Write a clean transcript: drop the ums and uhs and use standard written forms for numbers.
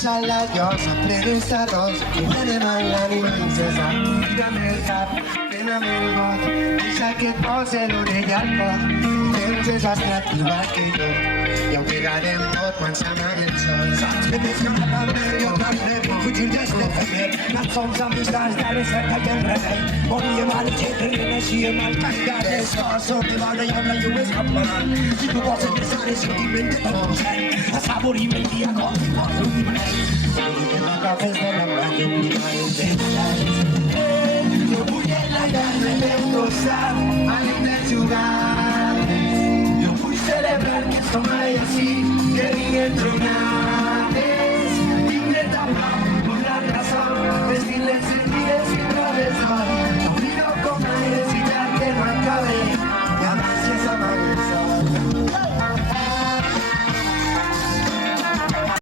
Salladiosa, plena d'arròs, anem a l'ànima incesa. Tírame el cap, prena'm el got, deixa que et posi l'orella al cor. Temps és atractiva que jo, i ho tirarem tot quan s'amagui el sol. Saps que més que una també, jo també puc fugir d'este femer. Nas sols amistats de recerca i el remei. Volíem a l'eixer, renaixíem al caire les coses, sortida i amb la llum escampant. Si tu vols enllaçar el sentiment de tot consent, assaborim el dia com si fos l'últim anell. Que m'agafes de la mà i em jo vull enlairar el meu costat, anem de jugar. Jo vull celebrar que som mai així, que vinguem tronar.